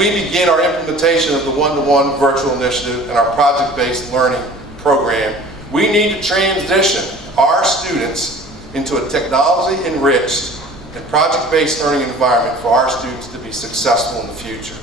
we begin our implementation of the one-to-one virtual initiative and our project-based learning program, we need to transition our students into a technology-enriched and project-based learning environment for our students to be successful in the future.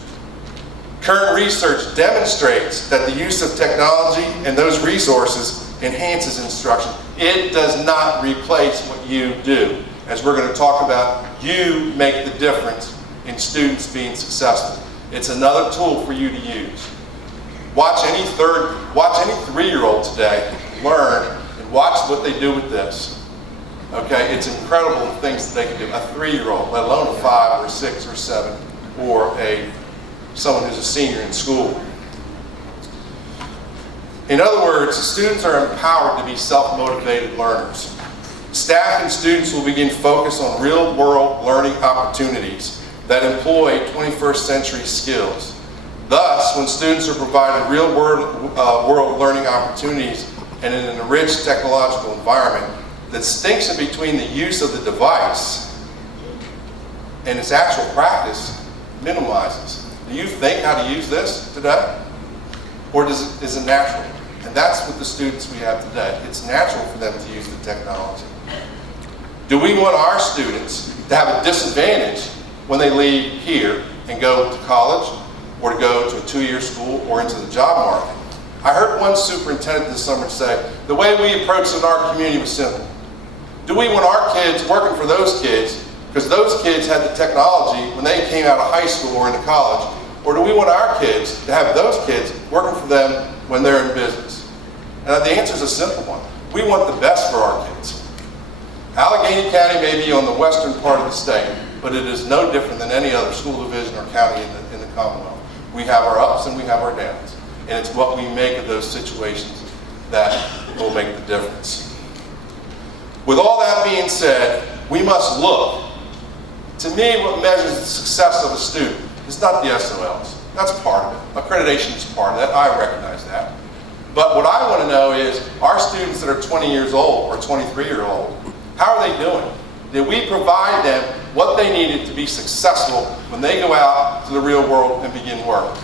Current research demonstrates that the use of technology and those resources enhances instruction. It does not replace what you do. As we're going to talk about, you make the difference in students being successful. It's another tool for you to use. Watch any 3-year-old today learn and watch what they do with this. Okay, it's incredible the things that they can do. A 3-year-old, let alone a 5 or 6 or 7, or someone who's a senior in school. In other words, students are empowered to be self-motivated learners. Staff and students will begin focus on real-world learning opportunities that employ 21st century skills. Thus, when students are provided real-world learning opportunities and in an enriched technological environment, the distinction between the use of the device and its actual practice minimizes. Do you think how to use this today? Or is it natural? And that's what the students we have today. It's natural for them to use the technology. Do we want our students to have a disadvantage when they leave here and go to college or to go to a 2-year school or into the job market? I heard one superintendent this summer say, the way we approached it in our community was simple. Do we want our kids working for those kids because those kids had the technology when they came out of high school or into college? Or do we want our kids to have those kids working for them when they're in business? And the answer is a simple one. We want the best for our kids. Alleghany County may be on the western part of the state, but it is no different than any other school division or county in the Commonwealth. We have our ups and we have our downs. And it's what we make of those situations that will make the difference. With all that being said, we must look. To me, what measures the success of a student is not the SOLs. That's part of it. Accreditation is part of that. I recognize that. But what I want to know is, our students that are 20 years old or 23-year-old, how are they doing? Did we provide them what they needed to be successful when they go out to the real world and begin work?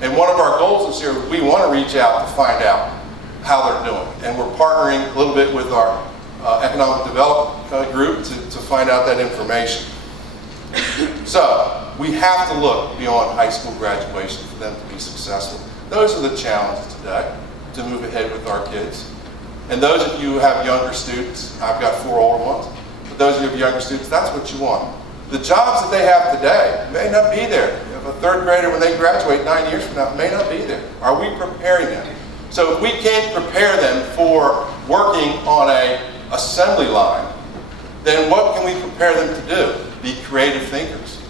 And one of our goals this year, we want to reach out to find out how they're doing. And we're partnering a little bit with our economic development group to find out that information. So, we have to look beyond high school graduation for them to be successful. Those are the challenges today to move ahead with our kids. And those of you who have younger students, I've got 4 older ones, but those of you who have younger students, that's what you want. The jobs that they have today may not be there. You have a 3rd grader when they graduate 9 years from now, may not be there. Are we preparing them? So if we can't prepare them for working on an assembly line, then what can we prepare them to do? Be creative thinkers,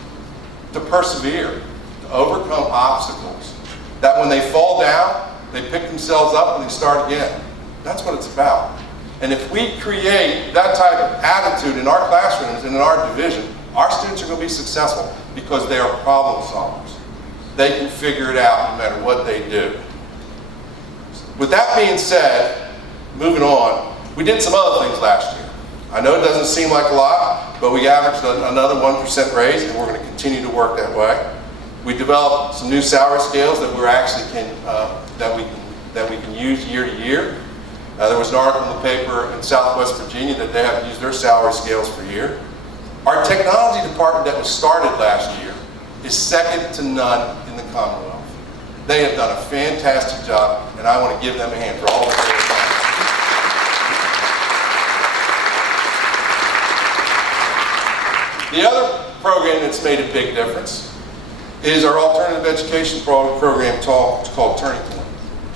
to persevere, to overcome obstacles, that when they fall down, they pick themselves up and they start again. That's what it's about. And if we create that type of attitude in our classrooms and in our division, our students are going to be successful because they are problem solvers. They can figure it out no matter what they do. With that being said, moving on, we did some other things last year. I know it doesn't seem like a lot, but we averaged another 1% raise, and we're going to continue to work that way. We developed some new salary scales that we actually that we can use year to year. There was an article in the paper in Southwest Virginia that they haven't used their salary scales for a year. Our technology department that was started last year is second to none in the Commonwealth. They have done a fantastic job, and I want to give them a hand for all that they've done. The other program that's made a big difference is our alternative education program called Turning Point.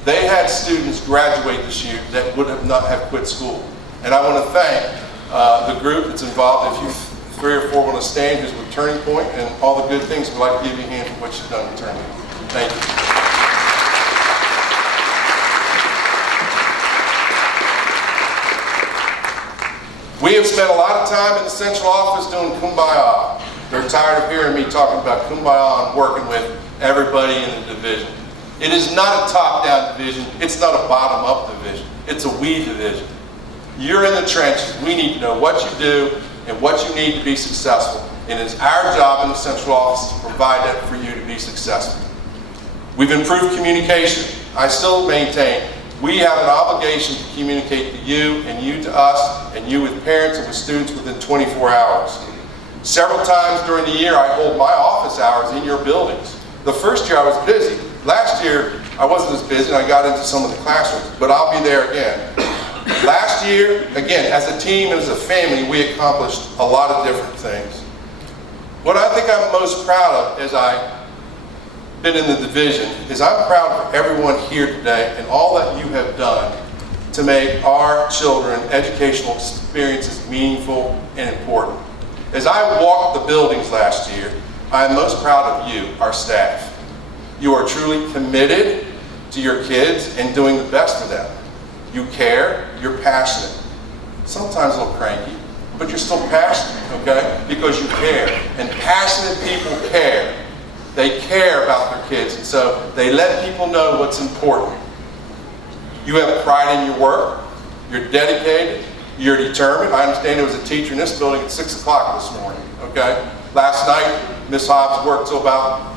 They had students graduate this year that would not have quit school. And I want to thank the group that's involved. If you 3 or 4 want to stand, who's with Turning Point and all the good things, we'd like to give you a hand for what you've done with Turning Point. Thank you. We have spent a lot of time in the central office doing kumbaya. They're tired of hearing me talking about kumbaya and working with everybody in the division. It is not a top-down division. It's not a bottom-up division. It's a we division. You're in the trenches. We need to know what you do and what you need to be successful. And it's our job in the central office to provide that for you to to be successful. We've improved communication. I still maintain we have an obligation to communicate to you and you to us and you with parents and with students within 24 hours. Several times during the year I hold my office hours in your buildings. The first year I was busy. Last year I wasn't as busy and I got into some of the classrooms, but I'll be there again. Last year, again, as a team and as a family, we accomplished a lot of different things. What I think I'm most proud of as I've been in the division is I'm proud for everyone here today and all that you have done to make our children educational experiences meaningful and important. As I walked the buildings last year, I'm most proud of you, our staff. You are truly committed to your kids and doing the best for them. You care, you're passionate, sometimes a little cranky, but you're still passionate, okay? Because you care, and passionate people care. They care about their kids, and so they let people know what's important. You have pride in your work, you're dedicated, you're determined. I understand there was a teacher in this building at 6 o'clock this morning, okay? Last night, Miss Hobbs worked till about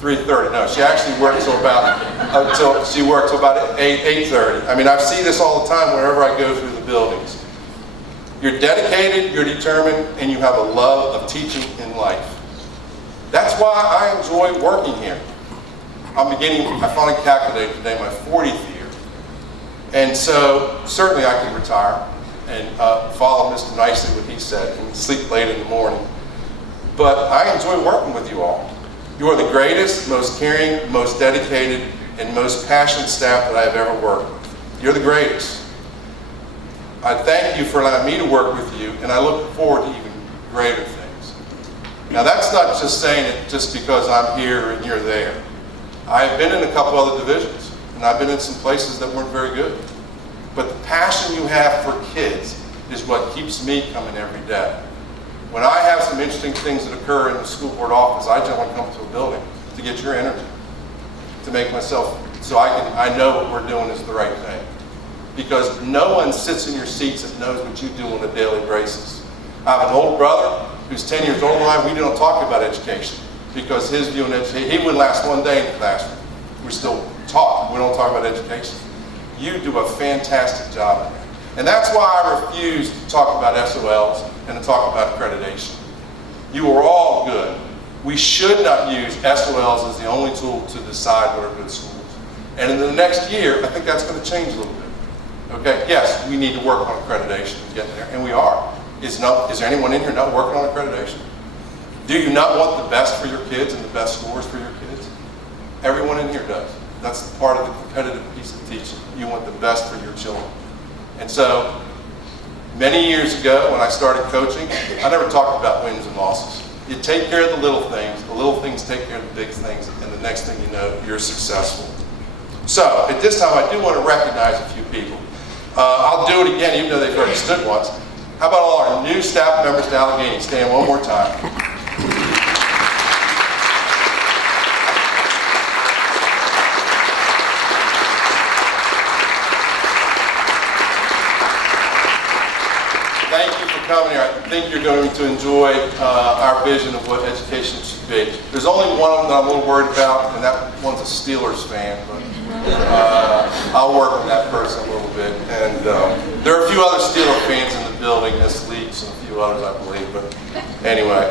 3:30. No, she actually worked till about 8:30. I mean, I see this all the time wherever I go through the buildings. You're dedicated, you're determined, and you have a love of teaching in life. That's why I enjoy working here. I finally calculated today my 40th year. And so certainly I can retire and follow Mr. Nicely what he said and sleep late in the morning. But I enjoy working with you all. You are the greatest, most caring, most dedicated, and most passionate staff that I've ever worked with. You're the greatest. I thank you for allowing me to work with you, and I look forward to even greater things. Now that's not just saying it just because I'm here and you're there. I've been in a couple other divisions, and I've been in some places that weren't very good. But the passion you have for kids is what keeps me coming every day. When I have some interesting things that occur in the school board office, I generally come to a building to get your energy, to make myself, so I know what we're doing is the right thing. Because no one sits in your seats that knows what you do on a daily basis. I have an older brother who's 10 years older than I. We don't talk about education because his view on education, he wouldn't last one day in the classroom. We still talk. We don't talk about education. You do a fantastic job in that. And that's why I refuse to talk about SOLs and to talk about accreditation. You are all good. We should not use SOLs as the only tool to decide what are good schools. And in the next year, I think that's going to change a little bit. Okay, yes, we need to work on accreditation and get there, and we are. Is there anyone in here not working on accreditation? Do you not want the best for your kids and the best scores for your kids? Everyone in here does. That's part of the competitive piece of teaching. You want the best for your children. And so, many years ago when I started coaching, I never talked about wins and losses. You take care of the little things take care of the big things, and the next thing you know, you're successful. So, at this time, I do want to recognize a few people. I'll do it again, even though they've already stood once. How about all our new staff members to Alleghany? Stand one more time. Thank you for coming here. I think you're going to enjoy our vision of what education should be. There's only one of them that I'm a little worried about, and that one's a Steelers fan. But I'll work on that person a little bit. And there are a few other Steelers fans in the building, Miss Leaks and a few others, I believe. But anyway.